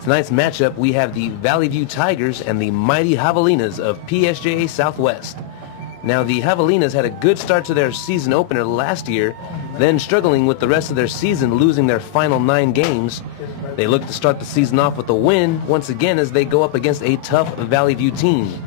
Tonight's matchup, we have the Valley View Tigers and the mighty Javelinas of PSJA Southwest. Now, the Javelinas had a good start to their season opener last year, then struggling with the rest of their season, losing their final 9 games. They look to start the season off with a win once again as they go up against a tough Valley View team.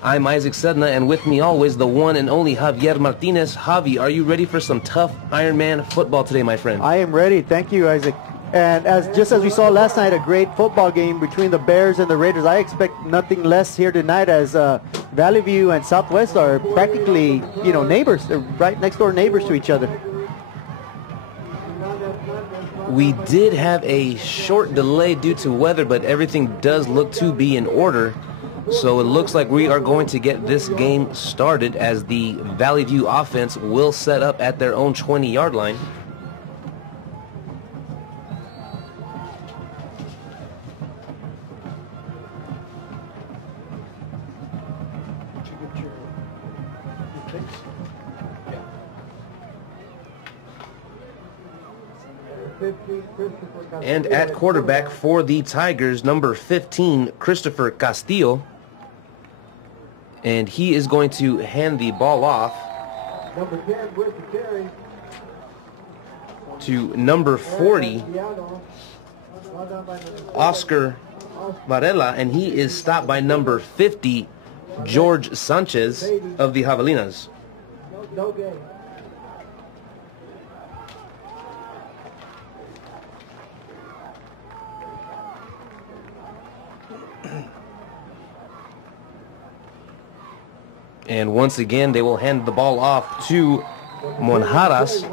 I'm Isaac Sedna, and with me always the one and only Javier Martinez. Javi, are you ready for some tough Ironman football today, my friend? I am ready. Thank you, Isaac. And just as we saw last night, a great football game between the Bears and the Raiders, I expect nothing less here tonight as Valley View and Southwest are practically, neighbors. They're right next door neighbors to each other. We did have a short delay due to weather, but everything does look to be in order. So it looks like we are going to get this game started as the Valley View offense will set up at their own 20-yard line. And at quarterback for the Tigers, number 15, Christopher Castillo. And he is going to hand the ball off to number 40, Oscar Varela, and he is stopped by number 50, George Sanchez of the Javelinas. And once again, they will hand the ball off to Monjaras,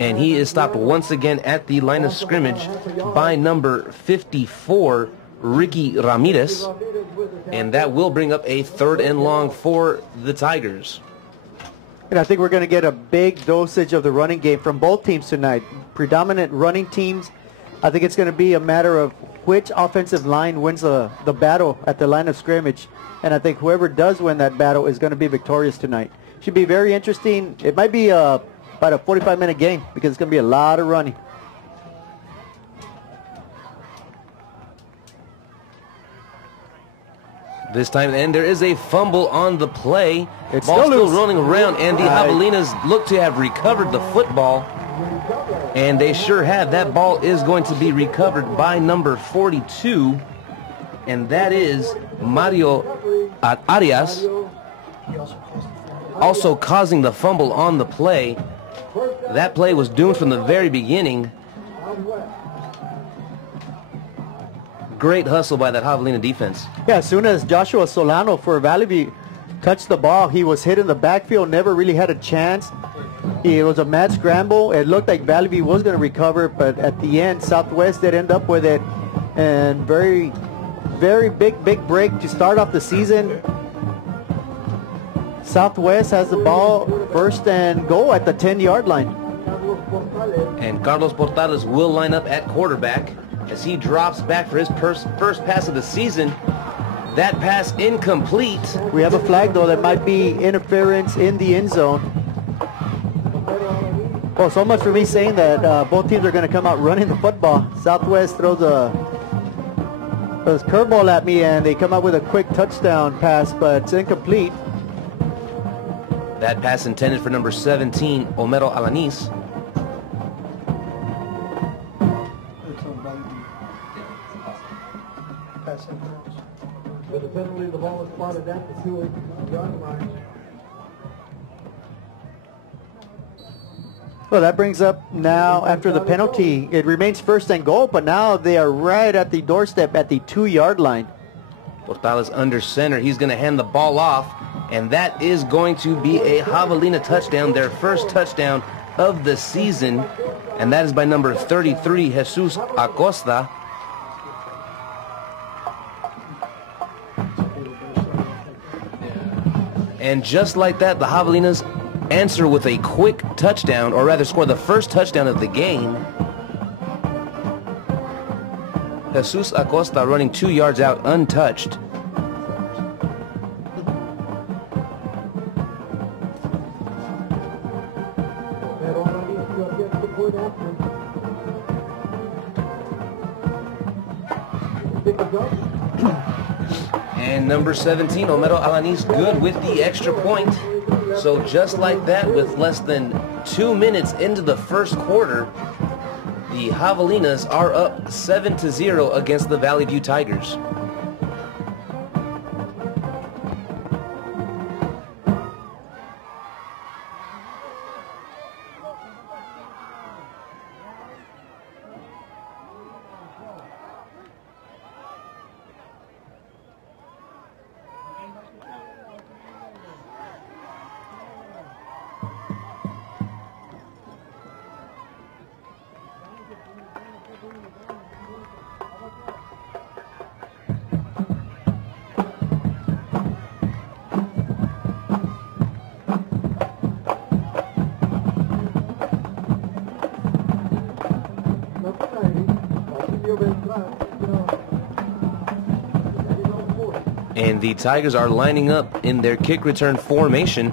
and he is stopped once again at the line of scrimmage by number 54, Ricky Ramirez, and that will bring up a 3rd and long for the Tigers. And I think we're going to get a big dosage of the running game from both teams tonight. Predominant running teams. I think it's going to be a matter of which offensive line wins the battle at the line of scrimmage. And I think whoever does win that battle is going to be victorious tonight. Should be very interesting. It might be about a 45-minute game because it's going to be a lot of running. This time, and there is a fumble on the play. It's Ball still loose. rolling around, and the Javelinas look to have recovered the football. And they sure have. That ball is going to be recovered by number 42, and that is Mario Arias, also causing the fumble on the play. That play was doomed from the very beginning. Great hustle by that Javelina defense. Yeah, as soon as Joshua Solano for Valley View touched the ball, he was hit in the backfield, never really had a chance. It was a mad scramble. It looked like Valley View was going to recover, but at the end, Southwest did end up with it. And very big break to start off the season. Southwest has the ball, 1st and goal at the 10-yard line. And Carlos Portales will line up at quarterback as he drops back for his first pass of the season. That pass incomplete. We have a flag, though, that might be interference in the end zone. Well, so much for me saying that both teams are going to come out running the football. Southwest throws a curveball at me, and they come out with a quick touchdown pass, but it's incomplete. That pass intended for number 17, Homero Alanis. With the penalty, the ball is spotted at the 2-yard line. Well, that brings up now, after the penalty, it remains 1st and goal, but now they are right at the doorstep at the 2-yard line. Portales under center. He's going to hand the ball off, and that is going to be a Javelina touchdown, their first touchdown of the season, and that is by number 33, Jesus Acosta. And just like that, the Javelinas answer with a quick touchdown, or rather score the first touchdown of the game. Jesus Acosta running 2 yards out untouched. pick us up. And number 17, Homero Alanis, good with the extra point. So just like that, with less than 2 minutes into the first quarter, the Javelinas are up 7-0 against the Valley View Tigers. And the Tigers are lining up in their kick return formation.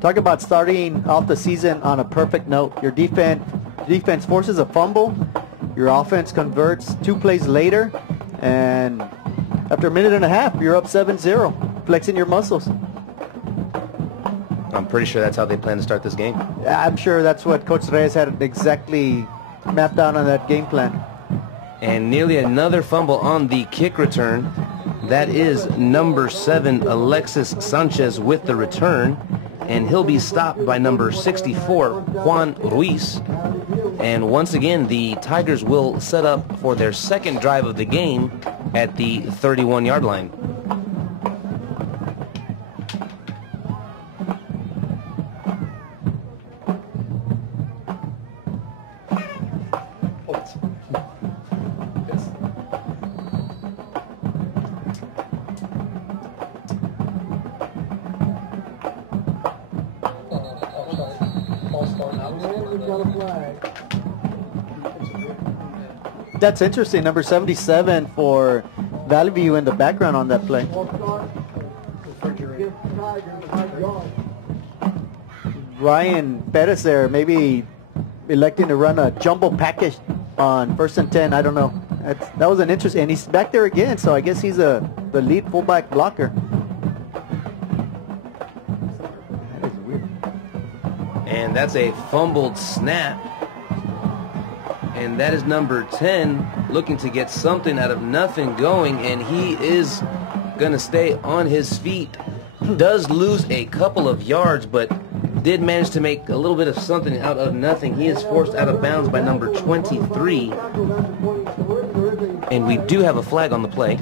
Talk about starting off the season on a perfect note. Your defense forces a fumble. Your offense converts 2 plays later. And after a minute and a half, you're up 7-0, flexing your muscles. I'm pretty sure that's how they plan to start this game. I'm sure that's what Coach Reyes had exactly mapped out on that game plan. And nearly another fumble on the kick return. That is number 7, Alexis Sanchez, with the return. And he'll be stopped by number 64, Juan Ruiz. And once again, the Tigers will set up for their second drive of the game at the 31-yard line. That's interesting. Number 77 for Valley View in the background on that play. Ryan Perez there, maybe electing to run a jumbo package on 1st and 10. I don't know. That was an interesting. And he's back there again, so I guess he's the lead fullback blocker. That is weird. And that's a fumbled snap. And that is number 10 looking to get something out of nothing going, and he is going to stay on his feet. Does lose a couple of yards, but did manage to make a little bit of something out of nothing. He is forced out of bounds by number 23. And we do have a flag on the play.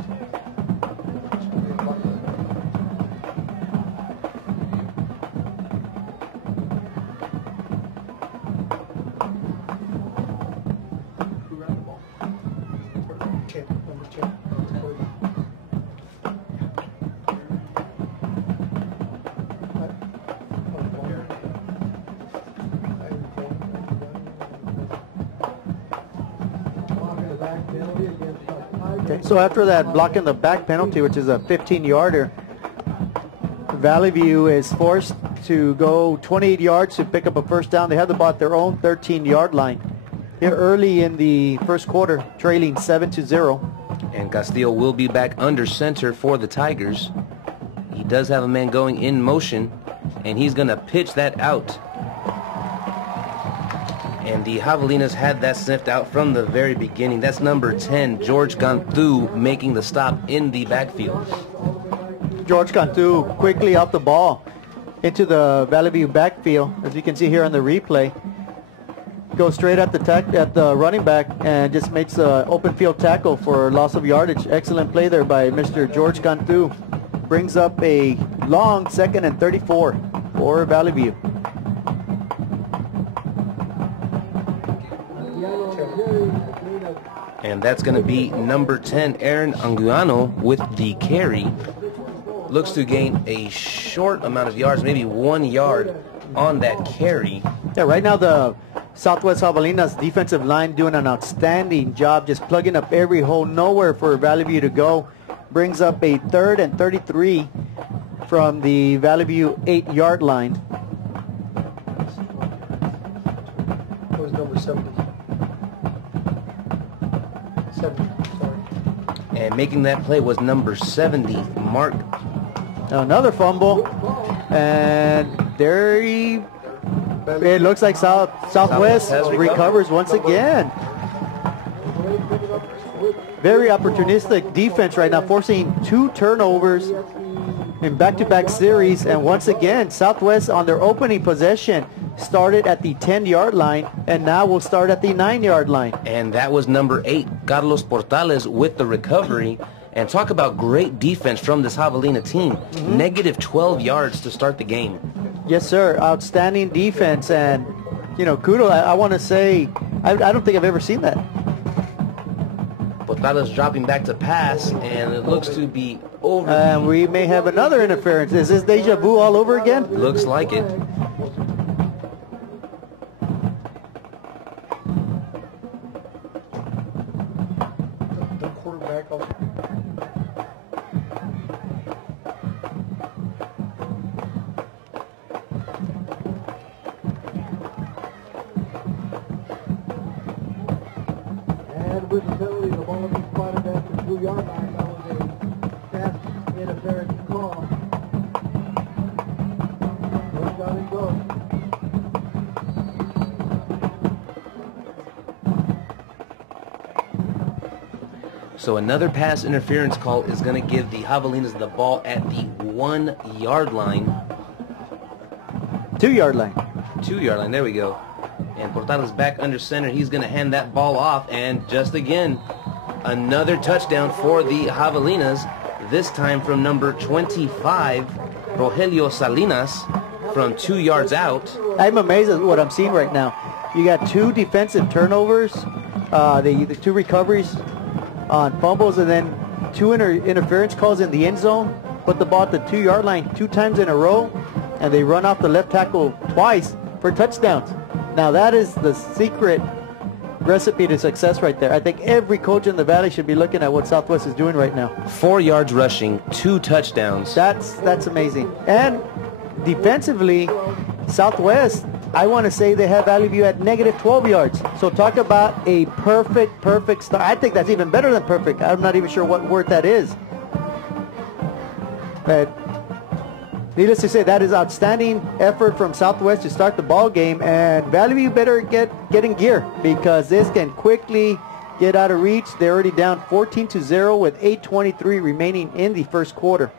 Okay, so after that block in the back penalty, which is a 15-yarder, Valley View is forced to go 28 yards to pick up a first down. They have the ball at their own 13-yard line. Here early in the first quarter, trailing 7-0. And Castillo will be back under center for the Tigers. He does have a man going in motion, and he's going to pitch that out. And the Javelinas had that sniffed out from the very beginning. That's number 10, George Cantu, making the stop in the backfield. George Cantu quickly off the ball into the Valley View backfield. As you can see here on the replay, goes straight at the running back and just makes an open field tackle for loss of yardage. Excellent play there by Mr. George Cantu. Brings up a long 2nd and 34 for Valley View. And that's going to be number 10, Aaron Anguiano, with the carry. Looks to gain a short amount of yards, maybe 1 yard on that carry. Yeah, right now the Southwest Javelinas defensive line doing an outstanding job just plugging up every hole, nowhere for Valley View to go. brings up a 3rd and 33 from the Valley View 8-yard line. What was number 70? 70, sorry. And making that play was number 70, Mark. Another fumble, and there it looks like Southwest has recovers once again. Very opportunistic defense right now, forcing 2 turnovers in back-to-back series, and once again Southwest on their opening possession started at the 10-yard line and now will start at the 9-yard line. And that was number 8, Carlos Portales, with the recovery. And talk about great defense from this Javelina team. Negative 12 yards to start the game. Yes, sir. Outstanding defense, and kudos. I want to say I don't think I've ever seen that. Portales dropping back to pass, and it looks to be over. And we may have another interference. Is this deja vu all over again? Looks like it. The quarterback of and with the penalty, the ball will be spotted at the 2-yard line. That was a pass interference call. First down and goal. So another pass interference call is going to give the Javelinas the ball at the 1-yard line. 2-yard line. 2-yard line, there we go. And Portales back under center. He's going to hand that ball off, and just again, another touchdown for the Javelinas, this time from number 25, Rogelio Salinas, from 2 yards out. I'm amazed at what I'm seeing right now. You got 2 defensive turnovers, the 2 recoveries on fumbles, and then 2 interference calls in the end zone. Put the ball at the 2-yard line 2 times in a row, and they run off the left tackle twice for touchdowns. Now that is the secret recipe to success right there. I think every coach in the Valley should be looking at what Southwest is doing right now. 4 yards rushing, 2 touchdowns. That's amazing. And defensively, Southwest, I want to say they have Valley View at negative 12 yards. So talk about a perfect start. I think that's even better than perfect. I'm not even sure what word that is. But needless to say, that is outstanding effort from Southwest to start the ball game, and Valley View better get in gear because this can quickly get out of reach. They're already down 14-0 with 8:23 remaining in the first quarter.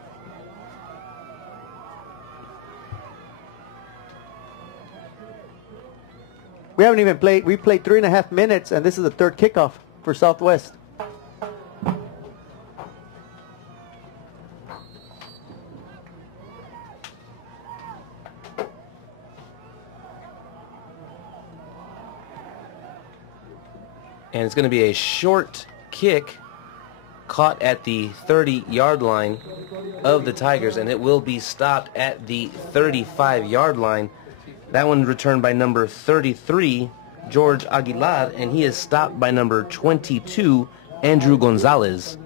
We haven't even played. We played 3.5 minutes, and this is the 3rd kickoff for Southwest. And it's going to be a short kick caught at the 30-yard line of the Tigers, and it will be stopped at the 35-yard line. That one returned by number 33, George Aguilar, and he is stopped by number 22, Andrew Gonzalez.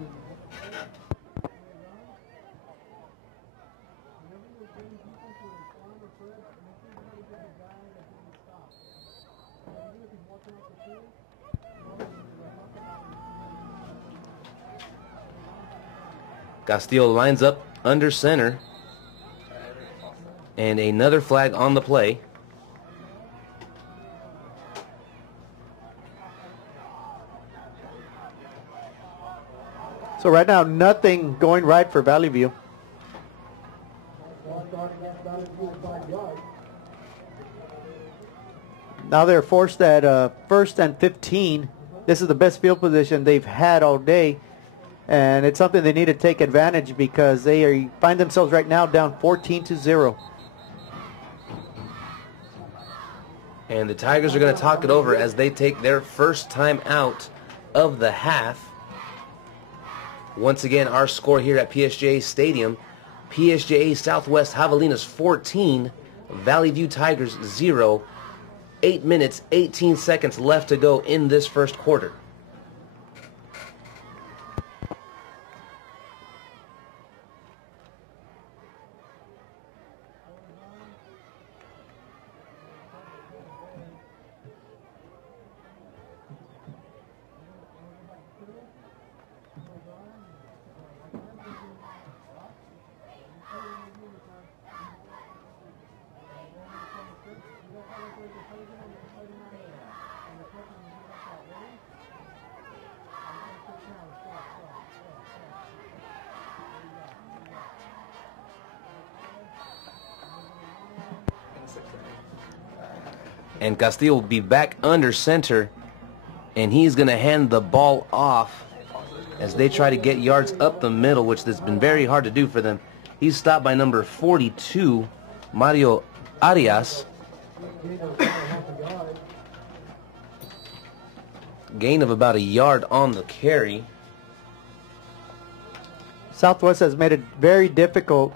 Castillo lines up under center, and another flag on the play. So right now, nothing going right for Valley View. Now they're forced at 1st and 15. This is the best field position they've had all day. And it's something they need to take advantage because they find themselves right now down 14-0. And the Tigers are going to talk it over as they take their first time out of the half. Once again, our score here at PSJA Stadium, PSJA Southwest Javelinas 14, Valley View Tigers 0. 8 minutes, 18 seconds left to go in this first quarter. And Castillo will be back under center, and he's going to hand the ball off as they try to get yards up the middle, which has been very hard to do for them. He's stopped by number 42, Mario Arias. Gain of about a yard on the carry. Southwest has made it very difficult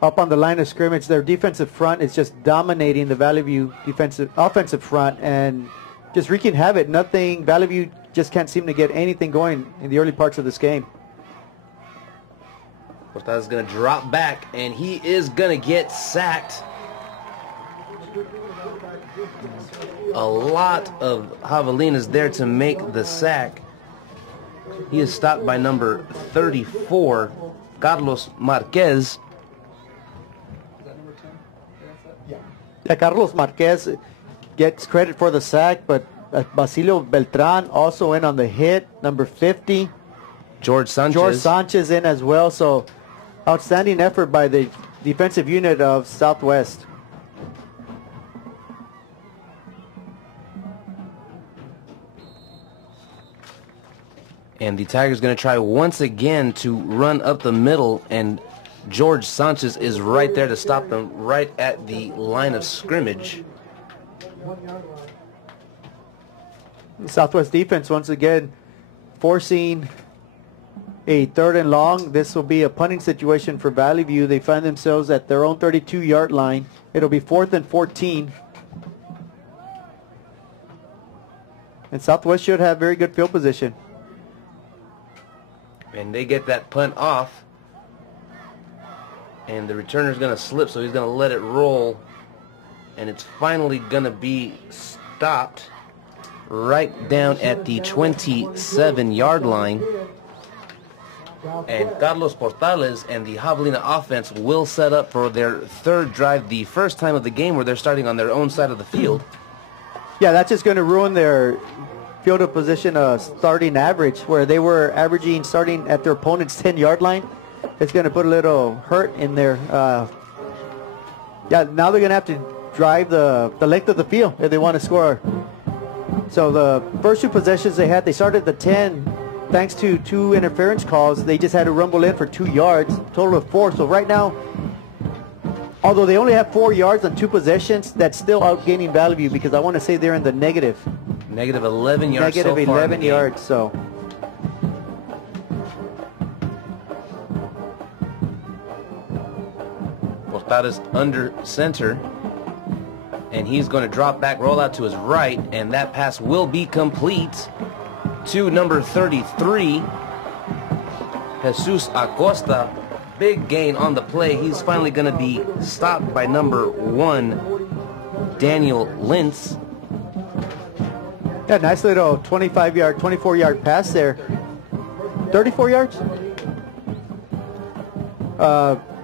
up on the line of scrimmage. Their defensive front is just dominating the Valley View offensive front and just wreaking havoc. Valley View just can't seem to get anything going in the early parts of this game. Portala's going to drop back, and he is going to get sacked. A lot of Javelinas there to make the sack. He is stopped by number 34, Carlos Marquez. Yeah, Carlos Marquez gets credit for the sack, but Basilio Beltran also in on the hit, number 50. George Sanchez in as well, so outstanding effort by the defensive unit of Southwest. And the Tigers going to try once again to run up the middle, and George Sanchez is right there to stop them right at the line of scrimmage. Southwest defense once again forcing a 3rd and long. This will be a punting situation for Valley View. They find themselves at their own 32-yard line. It'll be 4th and 14. And Southwest should have very good field position. And they get that punt off. And the returner's going to slip, so he's going to let it roll. And it's finally going to be stopped right down at the 27-yard line. And Carlos Portales and the Javelina offense will set up for their 3rd drive, the first time of the game where they're starting on their own side of the field. Yeah, that's just going to ruin their field of position starting average, where they were averaging starting at their opponent's 10-yard line. It's going to put a little hurt in there. Yeah, now they're going to have to drive the length of the field if they want to score. So the first 2 possessions they had, they started at the 10. Thanks to 2 interference calls, they just had to rumble in for 2 yards, total of 4. So right now, although they only have 4 yards on 2 possessions, that's still outgaining Valley View, because I want to say they're in the negative. Negative 11 yards Negative so far 11 yards, so. Portales under center. And he's going to drop back, roll out to his right, and that pass will be complete to number 33, Jesus Acosta. Big gain on the play. He's finally going to be stopped by number 1, Daniel Lintz. Yeah, nice little 25-yard, 24-yard pass there. 34 yards?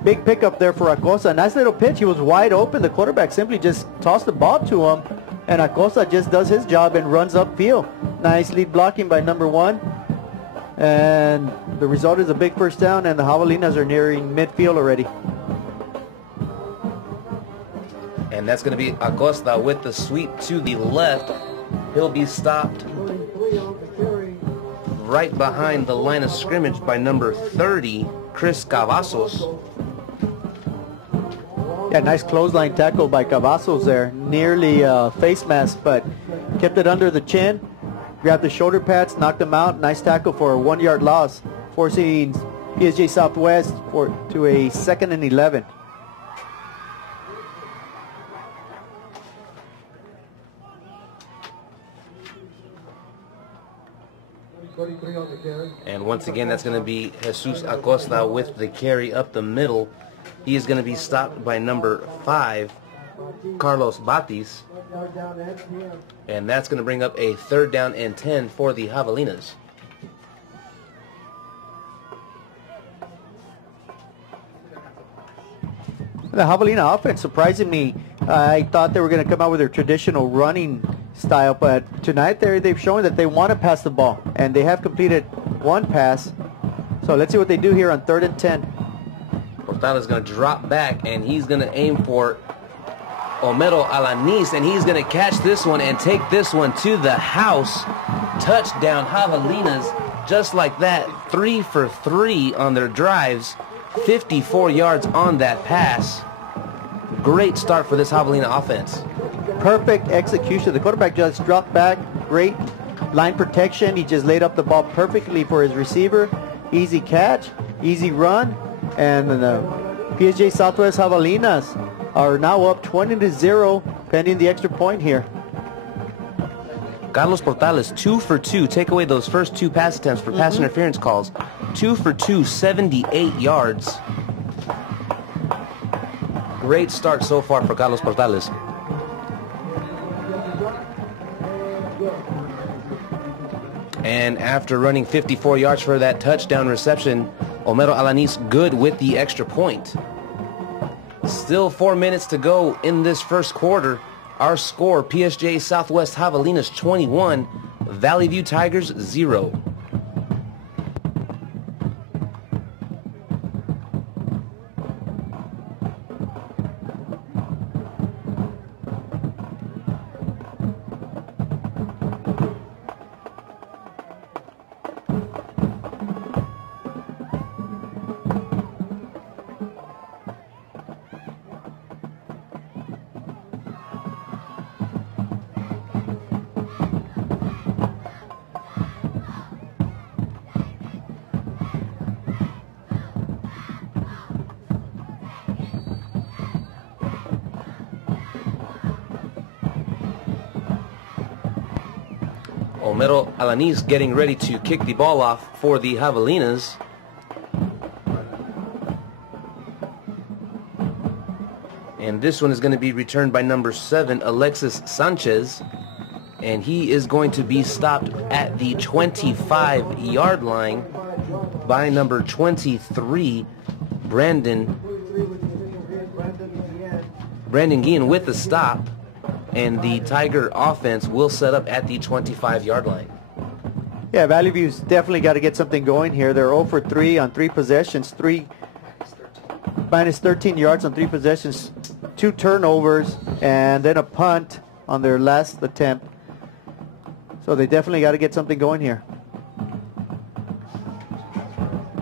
Big pickup there for Acosta. Nice little pitch. He was wide open. The quarterback simply just tossed the ball to him, and Acosta just does his job and runs upfield. Nice lead blocking by number 1. And the result is a big first down, and the Javelinas are nearing midfield already. And that's going to be Acosta with the sweep to the left. He'll be stopped right behind the line of scrimmage by number 30, Chris Cavazos. Yeah, nice clothesline tackle by Cavazos there. Nearly face mask, but kept it under the chin. Grabbed the shoulder pads, knocked him out. Nice tackle for a 1-yard loss, forcing PSJA Southwest to a 2nd and 11. And once again, that's going to be Jesus Acosta with the carry up the middle. He is going to be stopped by number 5, Carlos Batis. And that's going to bring up a 3rd down and 10 for the Javelinas. The Javelina offense, surprisingly, I thought they were going to come out with their traditional running style, but tonight they've shown that they want to pass the ball, and they have completed 1 pass. So let's see what they do here on 3rd and 10. Portales is going to drop back, and he's going to aim for Homero Alanis, and he's going to catch this one and take this one to the house. Touchdown, Javelinas, just like that. 3 for 3 on their drives. 54 yards on that pass. Great start for this Javelina offense. Perfect execution. The quarterback just dropped back. Great line protection. He just laid up the ball perfectly for his receiver. Easy catch, easy run, and the PSJA Southwest Javelinas are now up 20-0, pending the extra point here. Carlos Portales, 2 for 2. Take away those first 2 pass attempts for pass interference calls. 2 for 2, 78 yards. Great start so far for Carlos Portales. And after running 54 yards for that touchdown reception, Homero Alanis good with the extra point. Still 4 minutes to go in this first quarter. Our score, PSJA Southwest Javelinas 21, Valley View Tigers 0. Homero Alanis getting ready to kick the ball off for the Javelinas. And this one is going to be returned by number 7, Alexis Sanchez. And he is going to be stopped at the 25-yard line by number 23, Brandon Guillen with the stop. And the Tiger offense will set up at the 25-yard line. Yeah, Valley View's definitely got to get something going here. They're 0 for 3 on 3 possessions, minus 13 yards on 3 possessions, 2 turnovers, and then a punt on their last attempt. So they definitely got to get something going here.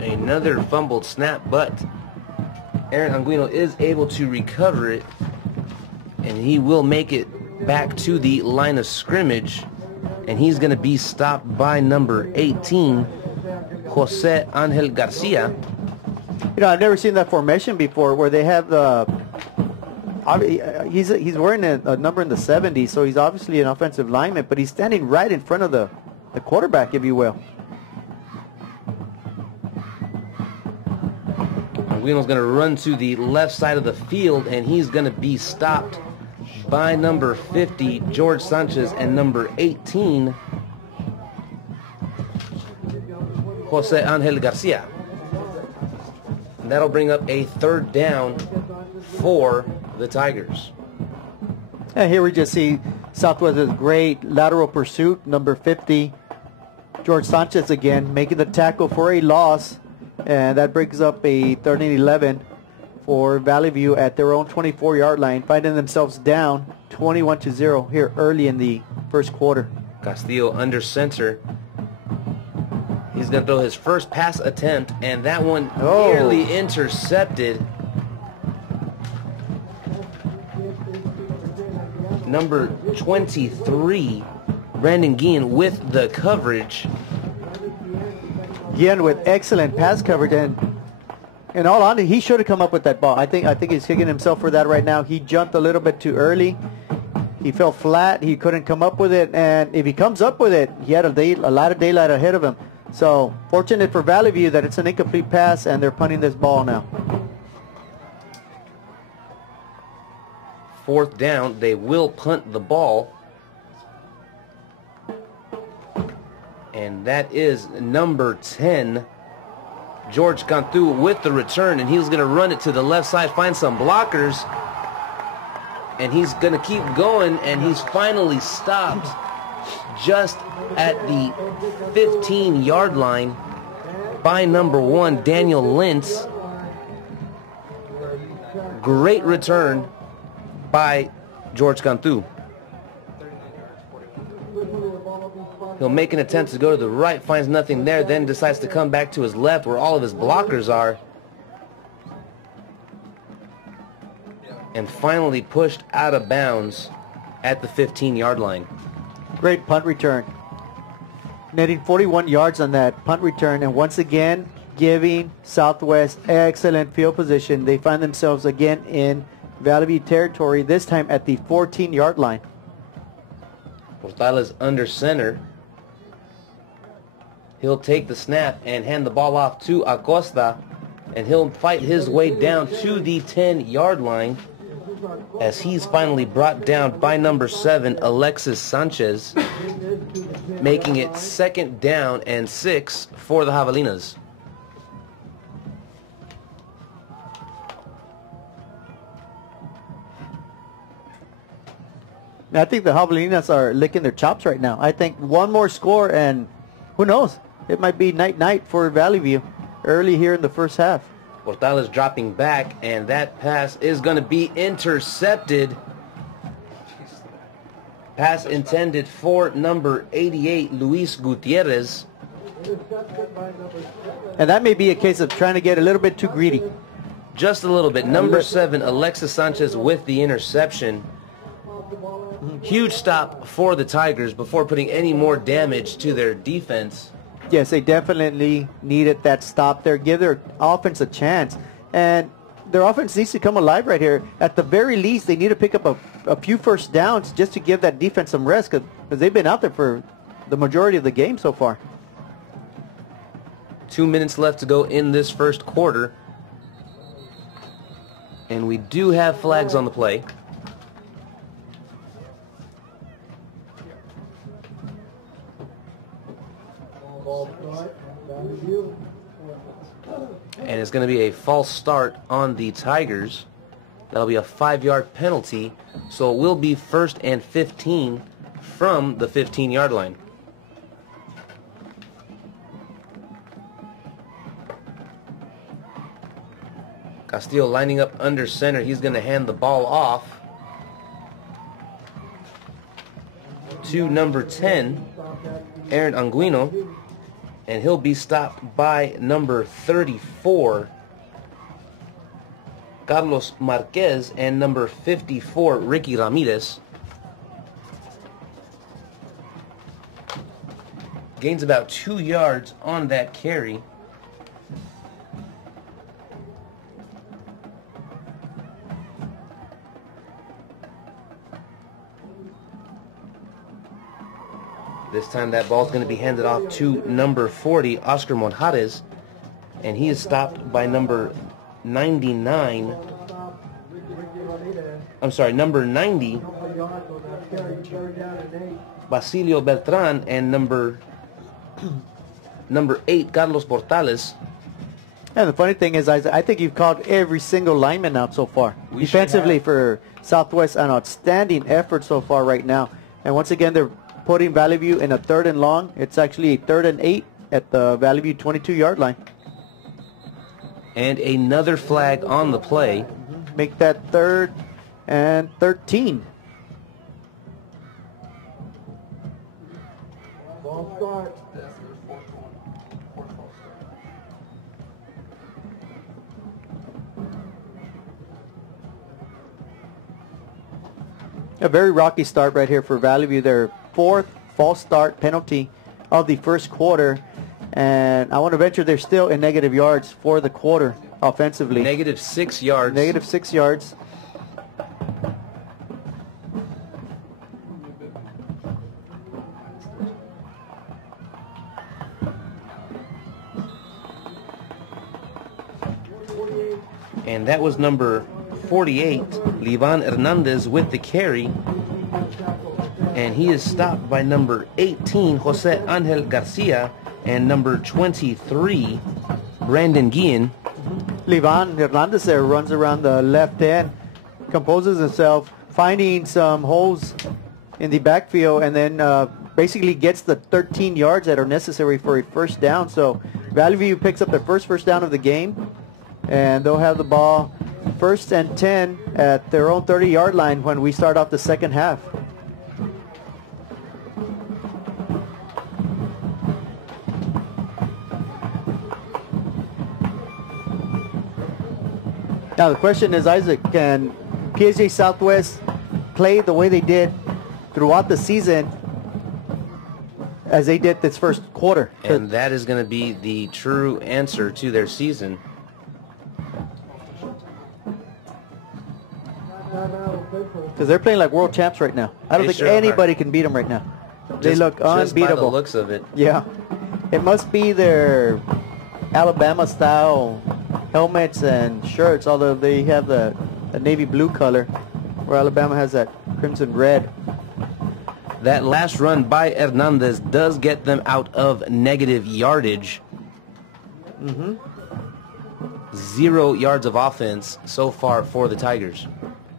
Another fumbled snap, but Aaron Anguino is able to recover it, and he will make it back to the line of scrimmage, and he's going to be stopped by number 18, Jose Angel Garcia. You know, I've never seen that formation before, where they have the he's wearing a number in the 70s, so he's obviously an offensive lineman, but he's standing right in front of the quarterback, if you will. Anguino's going to run to the left side of the field, and he's going to be stopped by number 50, George Sanchez, and number 18, Jose Angel Garcia. And that'll bring up a 3rd down for the Tigers. And here we just see Southwest's great lateral pursuit, number 50, George Sanchez again, making the tackle for a loss, and that brings up a 3rd and 11 for Valley View at their own 24-yard line, finding themselves down 21-0 here early in the first quarter. Castillo under center. He's going to throw his first pass attempt, and that one nearly intercepted. Number 23, Brandon Guillen with the coverage. Guillen with excellent pass coverage, and in all honesty, he should have come up with that ball. I think he's kicking himself for that right now. He jumped a little bit too early. He fell flat. He couldn't come up with it, and if he comes up with it, he had a lot of daylight ahead of him. So fortunate for Valley View that it's an incomplete pass, and they're punting this ball now. 4th down, they will punt the ball. And that is number 10, George Cantu with the return, and he's going to run it to the left side, find some blockers, and he's going to keep going, and he's finally stopped just at the 15-yard line by number 1, Daniel Lintz. Great return by George Cantu. He'll make an attempt to go to the right, finds nothing there, then decides to come back to his left where all of his blockers are. And finally pushed out of bounds at the 15-yard line. Great punt return. Netting 41 yards on that punt return, and once again giving Southwest excellent field position. They find themselves again in Valley View territory, this time at the 14-yard line. Portales under center. He'll take the snap and hand the ball off to Acosta, and he'll fight his way down to the 10-yard line as he's finally brought down by number 7, Alexis Sanchez, making it 2nd down and 6 for the Javelinas. I think the Javelinas are licking their chops right now. I think one more score and who knows? It might be night-night for Valley View early here in the first half. Portales dropping back, and that pass is going to be intercepted. Pass intended for number 88, Luis Gutierrez. And that may be a case of trying to get a little bit too greedy. Just a little bit. Number 7, Alexis Sanchez with the interception. Huge stop for the Tigers before putting any more damage to their defense. Yes, they definitely needed that stop there. Give their offense a chance. And their offense needs to come alive right here. At the very least, they need to pick up a few first downs just to give that defense some rest, because they've been out there for the majority of the game so far. 2 minutes left to go in this first quarter. And we do have flags on the play. And it's going to be a false start on the Tigers. That'll be a 5-yard penalty. So it will be 1st and 15 from the 15-yard line. Castillo lining up under center. He's going to hand the ball off to number 10, Aaron Anguino. And he'll be stopped by number 34, Carlos Marquez, and number 54, Ricky Ramirez. Gains about 2 yards on that carry. This time that ball's going to be handed off to number 40, Oscar Monjarez, and he is stopped by number 99. I'm sorry, number 90, Basilio Beltran, and number 8, Carlos Portales. And the funny thing is, I think you've called every single lineman out so far. Defensively for Southwest, an outstanding effort so far right now. And once again, they're putting Valley View in a 3rd and long. It's actually a 3rd and 8 at the Valley View 22-yard line. And another flag on the play. Make that 3rd and 13. Ball start. A very rocky start right here for Valley View. Their 4th false start penalty of the first quarter. And I want to venture they're still in negative yards for the quarter offensively. Negative 6 yards. Negative 6 yards. And that was number 48, Livan Hernandez with the carry. And he is stopped by number 18, Jose Angel Garcia, and number 23, Brandon Guillen. Livan Hernandez there runs around the left end, composes himself, finding some holes in the backfield, and then basically gets the 13 yards that are necessary for a first down. So Valley View picks up their first down of the game, and they'll have the ball 1st and 10 at their own 30-yard line when we start off the second half. Now the question is, Isaac, can PSJA Southwest play the way they did throughout the season as they did this first quarter? And that is going to be the true answer to their season. Because they're playing like world champs right now. I don't think anybody can beat them right now. They look unbeatable. Just by the looks of it. Yeah. It must be their Alabama-style helmets and shirts, although they have the navy blue color, where Alabama has that crimson red. That last run by Hernandez does get them out of negative yardage. 0 yards of offense so far for the Tigers.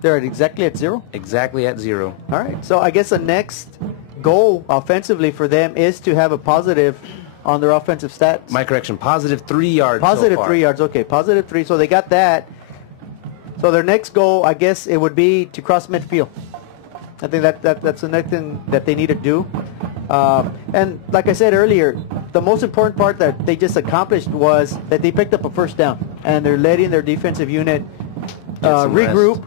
They're exactly at 0? Exactly at 0. All right. So I guess the next goal offensively for them is to have a positive on their offensive stats. My correction, positive 3 yards Positive so far. 3 yards. Okay, positive 3. So they got that. So their next goal, I guess, it would be to cross midfield. I think that's the next thing that they need to do. And like I said earlier, the most important part that they just accomplished was that they picked up a first down. And they're letting their defensive unit regroup,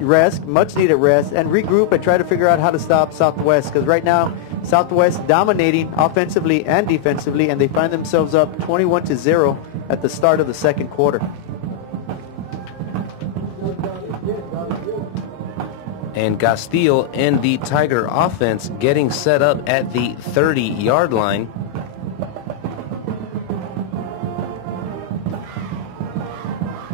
rest, much needed rest, and regroup and try to figure out how to stop Southwest. Because right now, Southwest dominating offensively and defensively, and they find themselves up 21-0 at the start of the second quarter. And Castillo and the Tiger offense getting set up at the 30-yard line.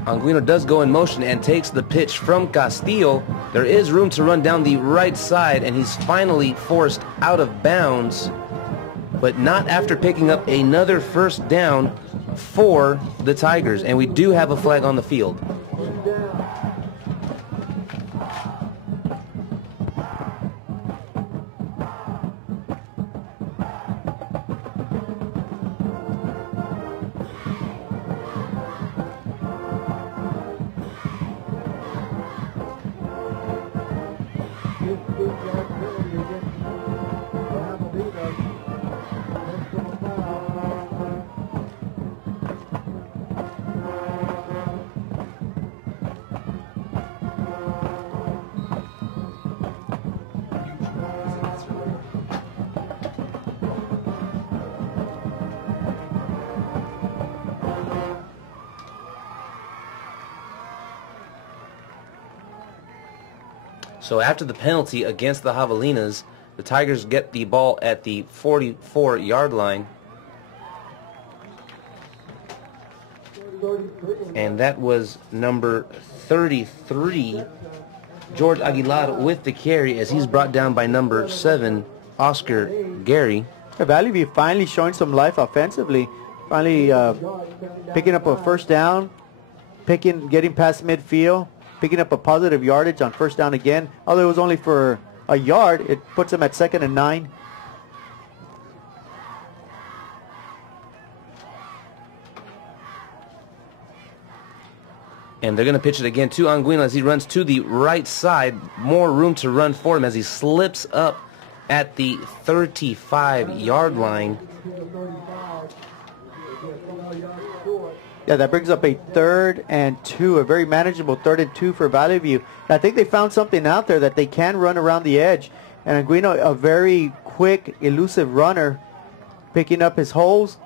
Anguino does go in motion and takes the pitch from Castillo. There is room to run down the right side, and he's finally forced out of bounds, but not after picking up another first down for the Tigers. And we do have a flag on the field. So after the penalty against the Javelinas, the Tigers get the ball at the 44-yard line. And that was number 33, George Aguilar, with the carry as he's brought down by number 7, Oscar Gary. Valley View finally showing some life offensively. Finally picking up a first down, getting past midfield, picking up a positive yardage on first down again. Although it was only for a yard, it puts them at 2nd and 9. And they're going to pitch it again to Anguino as he runs to the right side. More room to run for him as he slips up at the 35-yard line. Yeah, that brings up a 3rd and 2, a very manageable 3rd and 2 for Valley View. I think they found something out there that they can run around the edge. And Anguino, a very quick, elusive runner, picking up his holes,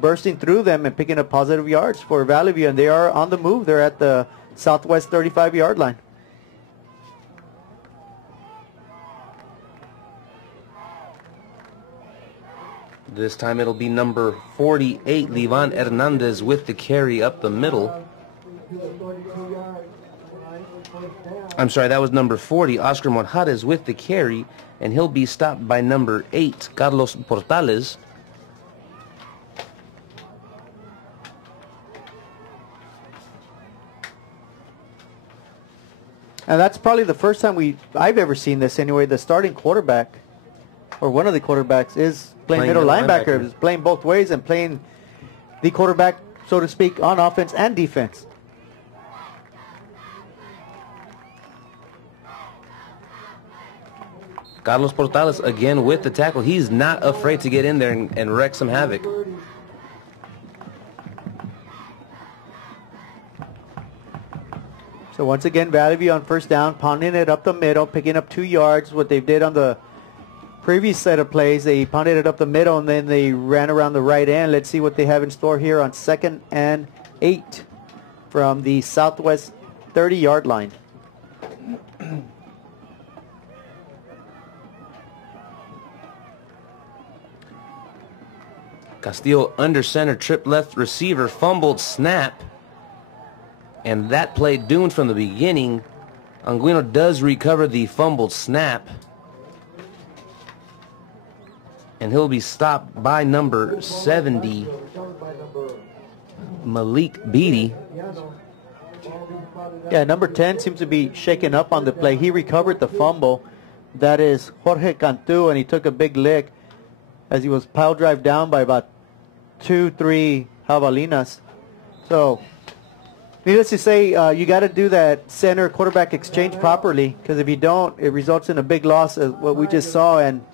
bursting through them and picking up positive yards for Valley View. And they are on the move. They're at the Southwest 35-yard line. This time it'll be number 48, Livan Hernandez, with the carry up the middle. I'm sorry, that was number 40, Oscar Monjarez, with the carry, and he'll be stopped by number 8, Carlos Portales. And that's probably the first time I've ever seen this anyway. The starting quarterback, or one of the quarterbacks, is playing middle linebacker. Is playing both ways and playing the quarterback, so to speak, on offense and defense. Carlos Portales again with the tackle. He's not afraid to get in there and wreak some havoc. So once again, Valley View on first down, pounding it up the middle, picking up 2 yards. What they did on the previous set of plays, they pounded it up the middle and then they ran around the right end. Let's see what they have in store here on 2nd and 8 from the Southwest 30-yard line. Castillo under center, trip left receiver, fumbled snap. And that play doomed from the beginning. Anguino does recover the fumbled snap. And he'll be stopped by number 70, Malik Beatty. Yeah, number 10 seems to be shaken up on the play. He recovered the fumble. That is Jorge Cantu, and he took a big lick as he was pile drive down by about 2-3 Javelinas. So, needless to say, you got to do that center quarterback exchange properly, because if you don't, it results in a big loss, as what we just saw. And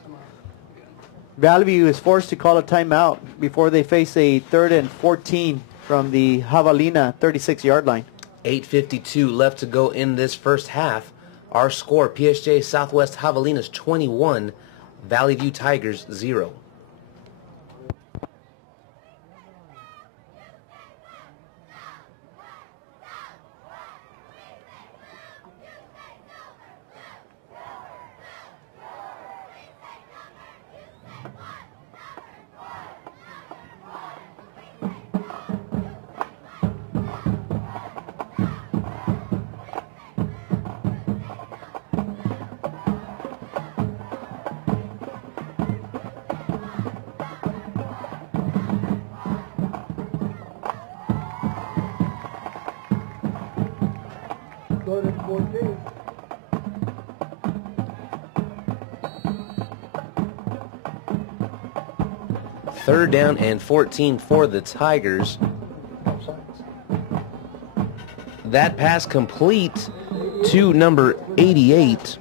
Valley View is forced to call a timeout before they face a 3rd and 14 from the Havalina 36-yard line. 8:52 left to go in this first half. Our score, PSJA Southwest Javelinas 21, Valley View Tigers 0. Third down and 14 for the Tigers. That pass complete to number 88,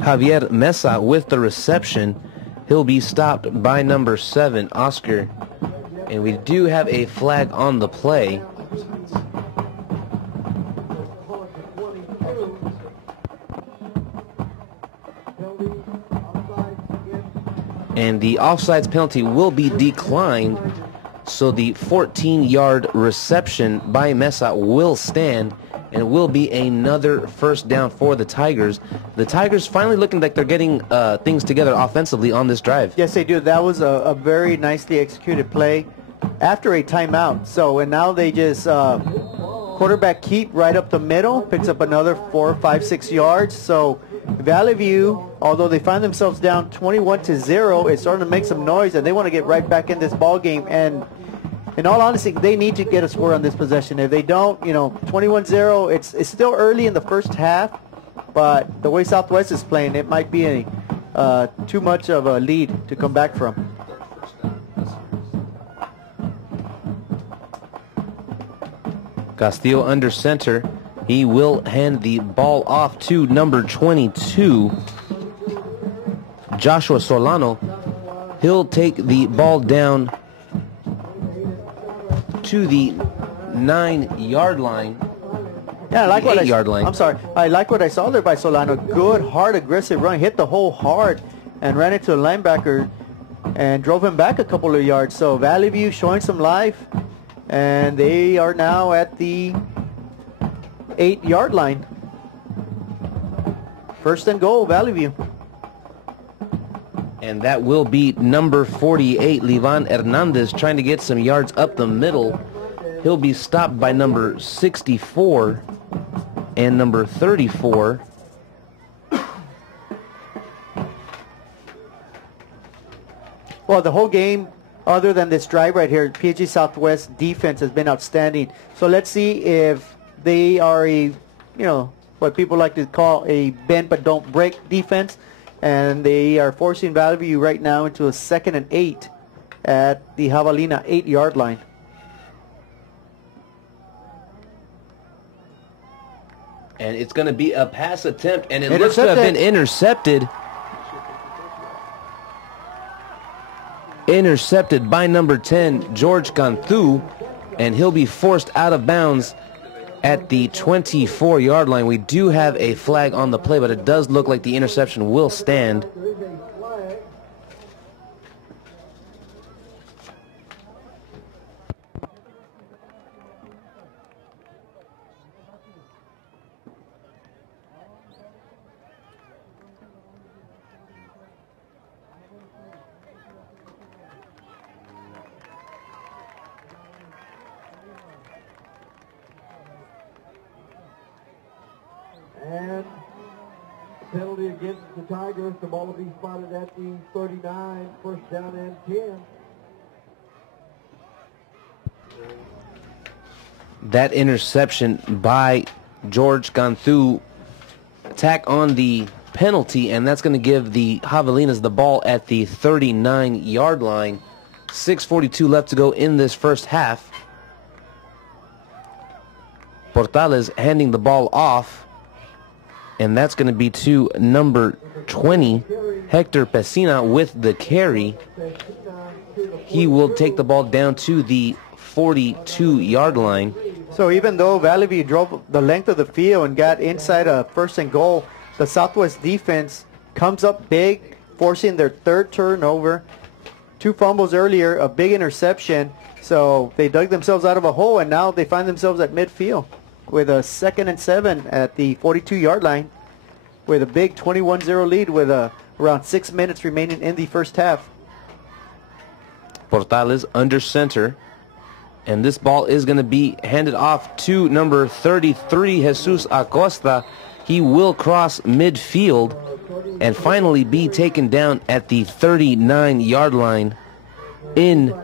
Javier Mesa with the reception. He'll be stopped by number 7, Oscar. And we do have a flag on the play. And the offsides penalty will be declined, so the 14-yard reception by Mesa will stand, and it will be another first down for the Tigers. The Tigers finally looking like they're getting things together offensively on this drive. Yes, they do. That was a very nicely executed play after a timeout. So, and now they just quarterback keep right up the middle, picks up another 4, 5, 6 yards. So Valley View, although they find themselves down 21-0, is starting to make some noise, and they want to get right back in this ball game. And in all honesty, they need to get a score on this possession. If they don't, 21-0, it's still early in the first half, but the way Southwest is playing, it might be too much of a lead to come back from. Castillo under center. He will hand the ball off to number 22, Joshua Solano. He'll take the ball down to the 9-yard line. Yeah, I like what 8-yard line. I'm sorry. I like what I saw there by Solano. Good, hard, aggressive run. Hit the hole hard and ran into a linebacker and drove him back a couple of yards. So Valley View showing some life, and they are now at the 8-yard line. First and goal, Valley View. And that will be number 48, Livan Hernandez, trying to get some yards up the middle. He'll be stopped by number 64 and number 34. Well, the whole game, other than this drive right here, PSJA Southwest defense has been outstanding. So let's see if they are what people like to call a bend but don't break defense. And they are forcing Valley View right now into a 2nd and 8 at the Javelina 8-yard line. And it's going to be a pass attempt, and it looks to have been intercepted. Intercepted by number 10, George Canthu, and he'll be forced out of bounds at the 24-yard line. We do have a flag on the play, but it does look like the interception will stand. There is a flag. And penalty against the Tigers. The ball will be spotted at the 39, first down and 10. That interception by George Canthu tack on the penalty, and that's going to give the Javelinas the ball at the 39-yard line. 6:42 left to go in this first half. Portales handing the ball off. And that's going to be to number 20, Hector Pesina, with the carry. He will take the ball down to the 42-yard line. So even though Valley View drove the length of the field and got inside a first and goal, the Southwest defense comes up big, forcing their third turnover. 2 fumbles earlier, a big interception. So they dug themselves out of a hole, and now they find themselves at midfield with a 2nd and 7 at the 42-yard line with a big 21-0 lead with around 6 minutes remaining in the first half. Portales under center. And this ball is going to be handed off to number 33, Jesus Acosta. He will cross midfield and finally be taken down at the 39-yard line in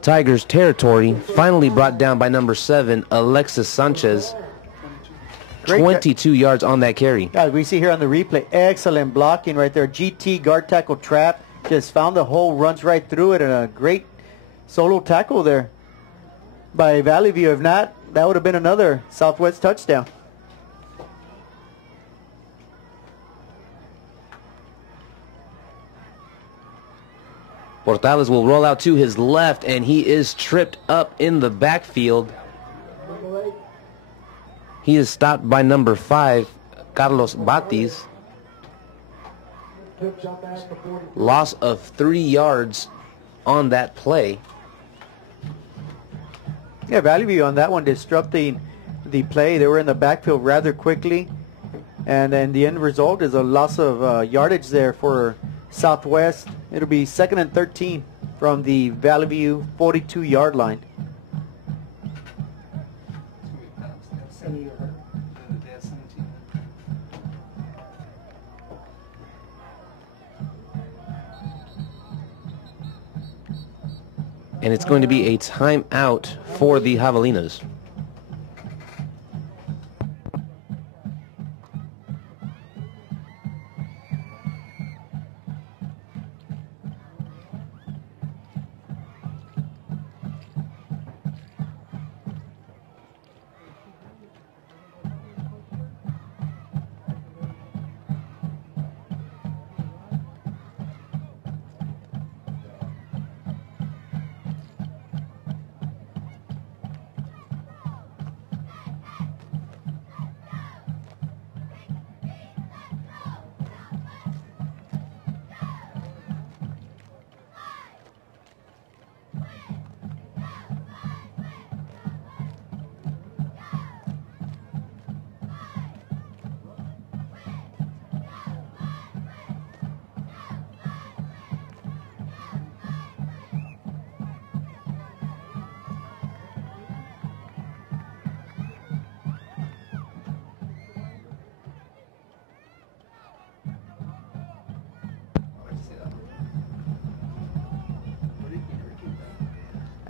Tigers territory. Finally brought down by number 7, Alexis Sanchez. 22 yards on that carry. Guys, we see here on the replay, excellent blocking right there. GT guard tackle trap. Just found the hole, runs right through it, and a great solo tackle there by Valley View. If not, that would have been another Southwest touchdown. Portales will roll out to his left, and he is tripped up in the backfield. He is stopped by number 5, Carlos Batis. Loss of 3 yards on that play. Yeah, Valley View on that one disrupting the play. They were in the backfield rather quickly. And then the end result is a loss of yardage there for Southwest. It'll be 2nd and 13 from the Valley View 42-yard line. And it's going to be a timeout for the Javelinas.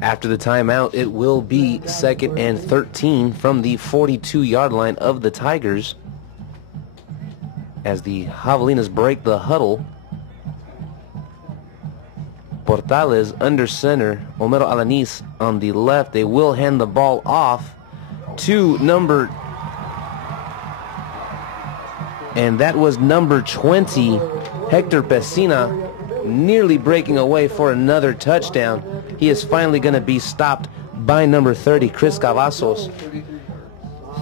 After the timeout, it will be 2nd and 13 from the 42-yard line of the Tigers as the Javelinas break the huddle. Portales under center, Homero Alanis on the left. They will hand the ball off to number And that was number 20, Hector Pesina, nearly breaking away for another touchdown. He is finally going to be stopped by number 30, Chris Cavazos.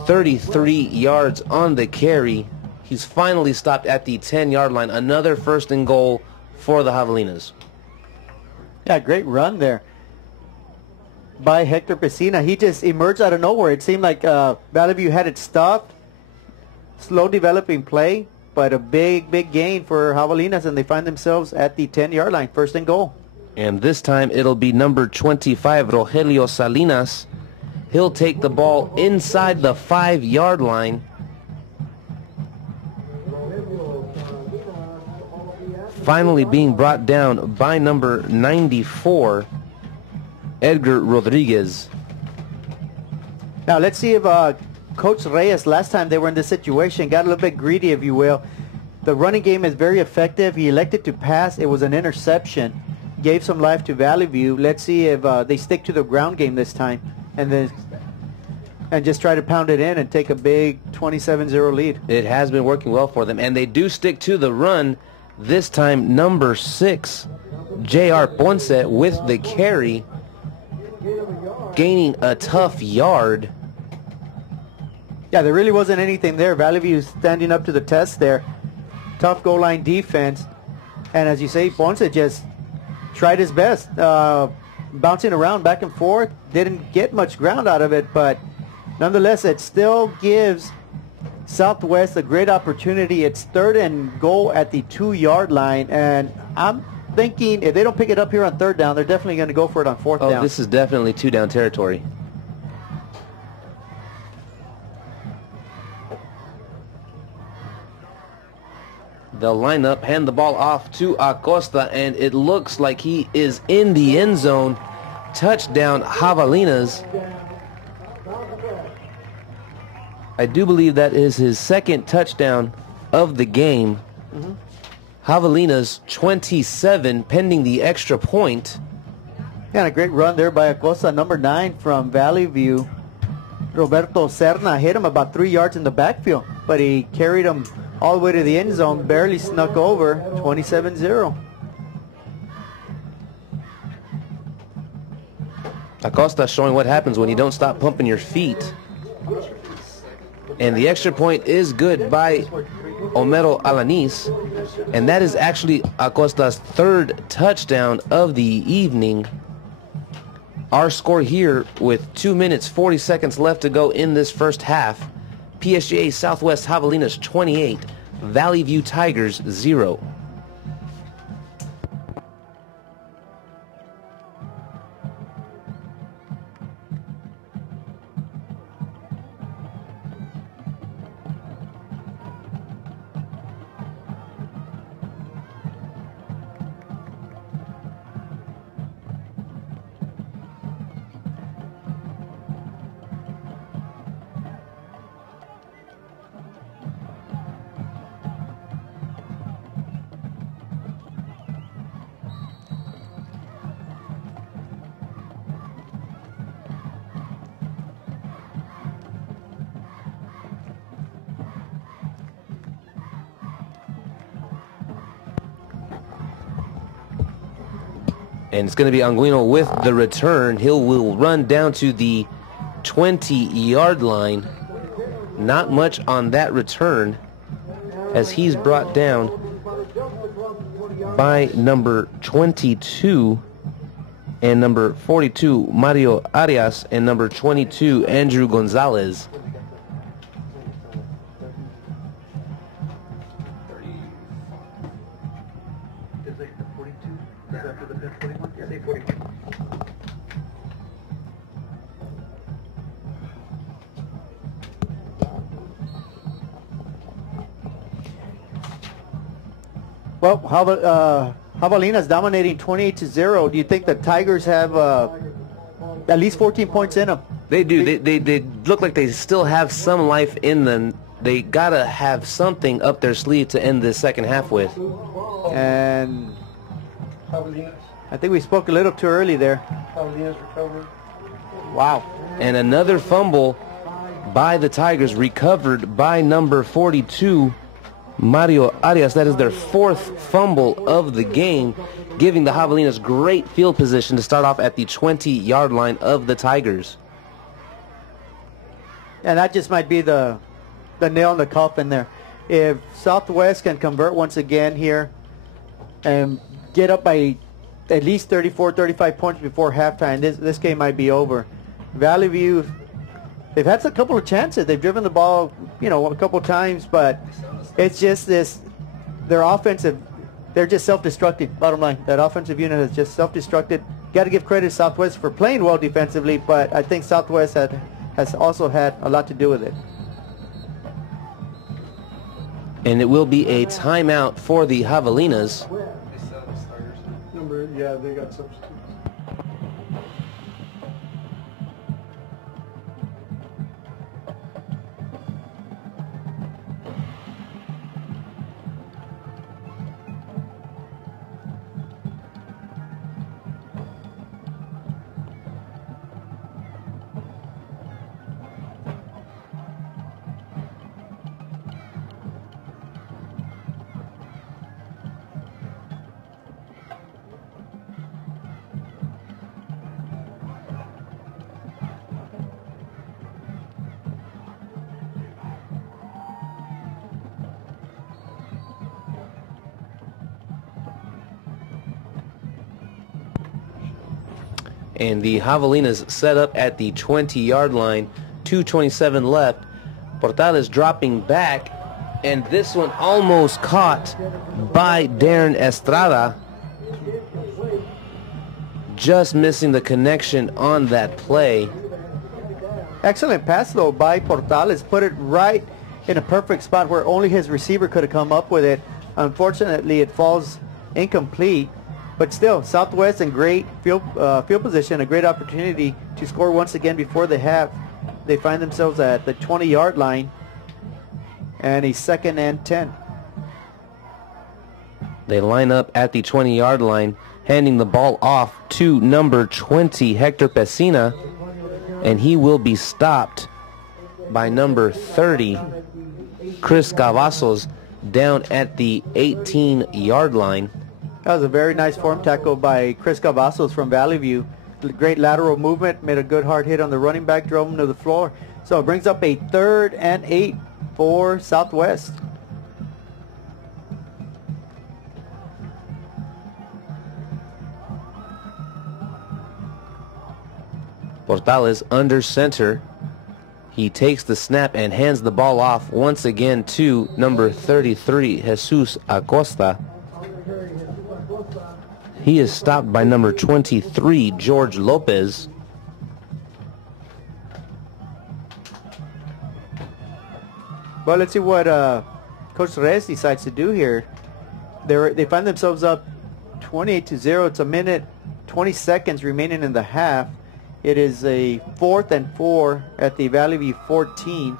33 yards on the carry. He's finally stopped at the 10-yard line. Another first and goal for the Javelinas. Yeah, great run there by Hector Pesina. He just emerged out of nowhere. It seemed like Valley View had it stopped. Slow developing play, but a big gain for Javelinas, and they find themselves at the 10-yard line, first and goal. And this time it'll be number 25, Rogelio Salinas. He'll take the ball inside the 5-yard line. Finally being brought down by number 94, Edgar Rodriguez. Now let's see if Coach Reyes, last time they were in this situation, got a little bit greedy, if you will. The running game is very effective. He elected to pass. It was an interception. Gave some life to Valley View. Let's see if they stick to the ground game this time and just try to pound it in and take a big 27-0 lead. It has been working well for them, and they do stick to the run. This time, number 6, J.R. Ponce with the carry, gaining a tough yard. Yeah, there really wasn't anything there. Valley View standing up to the test there. Tough goal line defense. And as you say, Ponce just tried his best. Bouncing around back and forth. Didn't get much ground out of it, but nonetheless, it still gives Southwest a great opportunity. It's third and goal at the 2-yard line. And I'm thinking if they don't pick it up here on third down, they're definitely going to go for it on fourth down. This is definitely 2-down territory. They'll line up, hand the ball off to Acosta, and it looks like he is in the end zone. Touchdown, Javelinas. I do believe that is his second touchdown of the game. Javelinas 27, pending the extra point. Yeah, and a great run there by Acosta, number 9 from Valley View. Roberto Serna hit him about 3 yards in the backfield, but he carried him all the way to the end zone, barely snuck over, 27-0. Acosta showing what happens when you don't stop pumping your feet. And the extra point is good by Homero Alanis. And that is actually Acosta's third touchdown of the evening. Our score here with 2 minutes, 40 seconds left to go in this first half. PSJA Southwest Javelinas 28, Valley View Tigers 0. And it's going to be Anguino with the return. He will run down to the 20-yard line. Not much on that return as he's brought down by number 22 and number 42, Mario Arias, and number 22, Andrew Gonzalez. Well, Javelinas dominating 28-0. Do you think the Tigers have at least 14 points in them? They do. They look like they still have some life in them. They got to have something up their sleeve to end this second half with. And I think we spoke a little too early there. Wow. And another fumble by the Tigers, recovered by number 42, Mario Arias, that is their 4th fumble of the game, giving the Javelinas great field position to start off at the 20-yard line of the Tigers. And that just might be the nail in the coffin there. If Southwest can convert once again here and get up by at least 34, 35 points before halftime, this game might be over. Valley View, they've had a couple of chances. They've driven the ball, a couple of times, but it's just their offensive, they're just self-destructing, bottom line. That offensive unit has just self-destructed. Got to give credit to Southwest for playing well defensively, but I think Southwest has also had a lot to do with it. And it will be a timeout for the Javelinas. Yeah, they got substitutes. And the Javelinas set up at the 20-yard line, 2:27 left. Portales dropping back, and this one almost caught by Darren Estrada. Just missing the connection on that play. Excellent pass, though, by Portales. Put it right in a perfect spot where only his receiver could have come up with it. Unfortunately, it falls incomplete. But still, Southwest in great field position, a great opportunity to score once again before the half. They find themselves at the 20-yard line and a 2nd and 10. They line up at the 20-yard line, handing the ball off to number 20, Hector Pesina, and he will be stopped by number 30, Chris Cavazos, down at the 18-yard line. That was a very nice form tackle by Chris Cavazos from Valley View. Great lateral movement, made a good hard hit on the running back, drove him to the floor. So it brings up a 3rd and 8 for Southwest. Portales under center. He takes the snap and hands the ball off once again to number 33, Jesus Acosta. He is stopped by number 23, George Lopez. Well, let's see what Coach Reyes decides to do here. They find themselves up 28-0. It's a minute, 20 seconds remaining in the half. It is a 4th and 4 at the Valley View 14.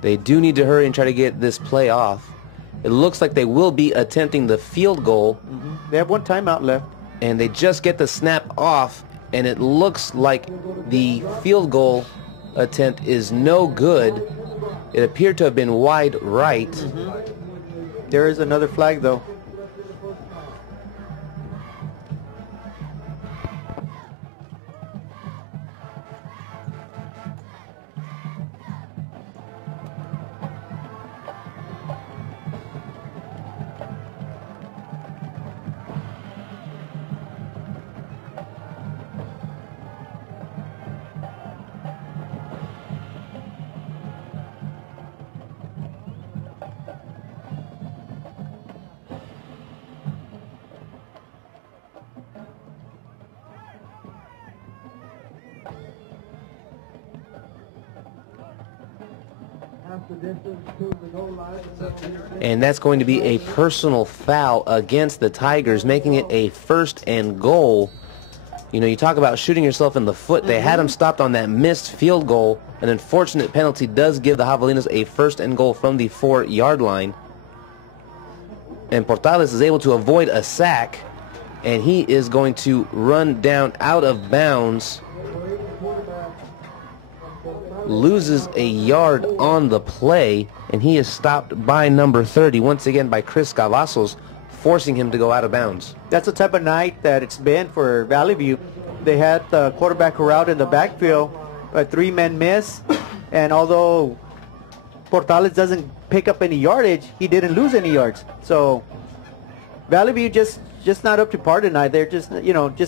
They do need to hurry and try to get this play off. It looks like they will be attempting the field goal. They have one timeout left. And they just get the snap off, and it looks like the field goal attempt is no good. It appeared to have been wide right. There is another flag, though. And that's going to be a personal foul against the Tigers, making it a 1st and goal. You know, you talk about shooting yourself in the foot. They had him stopped on that missed field goal. An unfortunate penalty does give the Javelinas a 1st and goal from the 4-yard line. And Portales is able to avoid a sack, and he is going to run down out of bounds loses a yard on the play, and he is stopped by number 30, once again by Chris Cavazos, forcing him to go out of bounds. That's the type of night that it's been for Valley View. They had the quarterback route in the backfield, a three-man miss, and although Portales doesn't pick up any yardage, he didn't lose any yards. So Valley View just not up to par tonight. They're just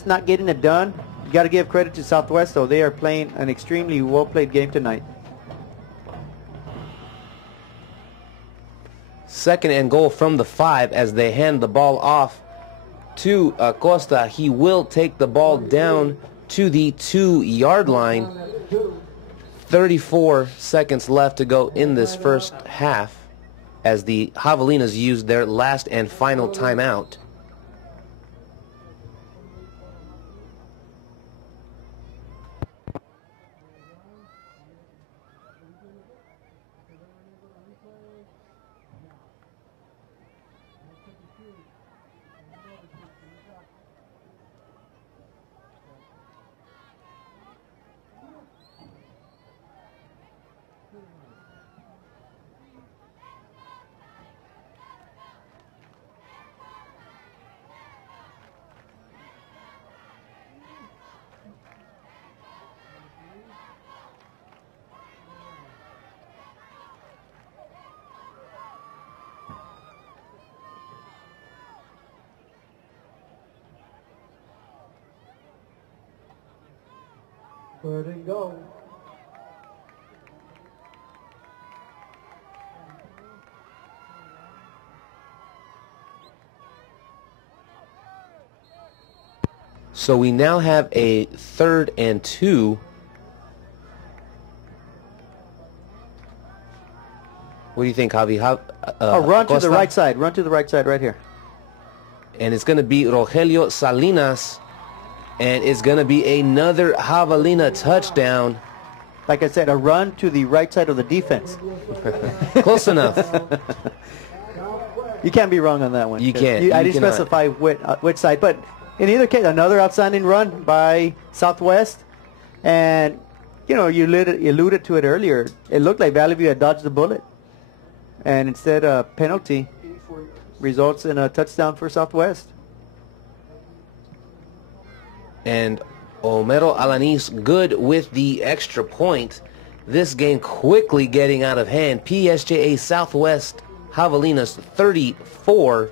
not getting it done. You got to give credit to Southwest, though. They are playing an extremely well-played game tonight. Second and goal from the 5 as they hand the ball off to Acosta. He will take the ball down to the 2-yard line. 34 seconds left to go in this first half as the Javelinas use their last and final timeout. Third and go. So we now have a 3rd and 2. What do you think, Javi? Run to the right side. Run to the right side right here. And it's going to be Rogelio Salinas. And it's going to be another Javelina touchdown. Like I said, a run to the right side of the defense. Close enough. You can't be wrong on that one. You can't. I didn't specify which side. But in either case, another outstanding run by Southwest. And, you alluded to it earlier. It looked like Valley View had dodged the bullet. And instead, a penalty results in a touchdown for Southwest. And Homero Alanis good with the extra point. This game quickly getting out of hand. PSJA Southwest Javelinas 34.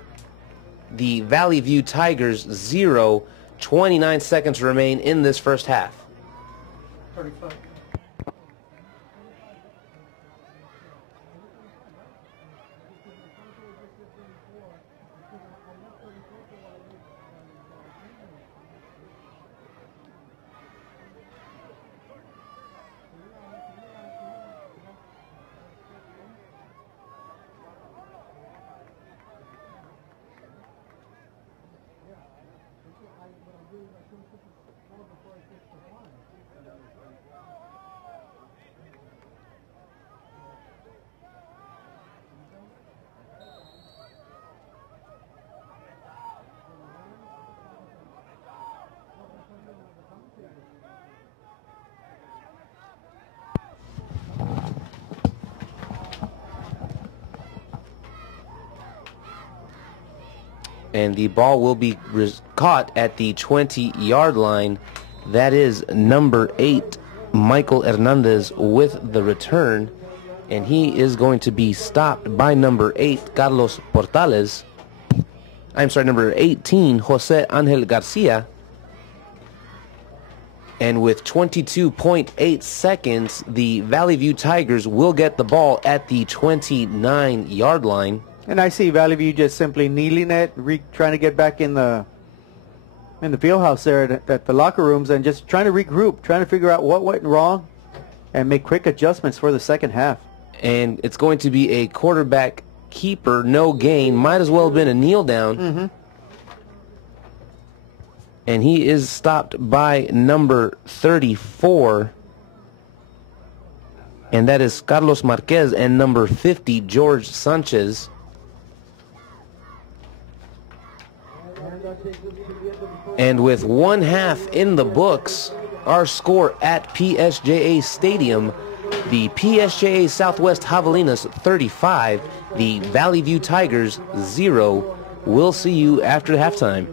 The Valley View Tigers 0. 29 seconds remain in this first half. 35. And the ball will be caught at the 20-yard line. That is number 8, Michael Hernandez, with the return. And he is going to be stopped by number 8, Carlos Portales. I'm sorry, number 18, Jose Angel Garcia. And with 22.8 seconds, the Valley View Tigers will get the ball at the 29-yard line. And I see Valley View just simply kneeling it, trying to get back in the field house there at the locker rooms and just trying to regroup, trying to figure out what went wrong and make quick adjustments for the second half. And it's going to be a quarterback keeper, no gain. Might as well have been a kneel down. Mm-hmm. And he is stopped by number 34. And that is Carlos Marquez and number 50, George Sanchez. And with one half in the books, our score at PSJA Stadium, The PSJA Southwest Javelinas 35, the Valley View Tigers 0. We'll see you after halftime.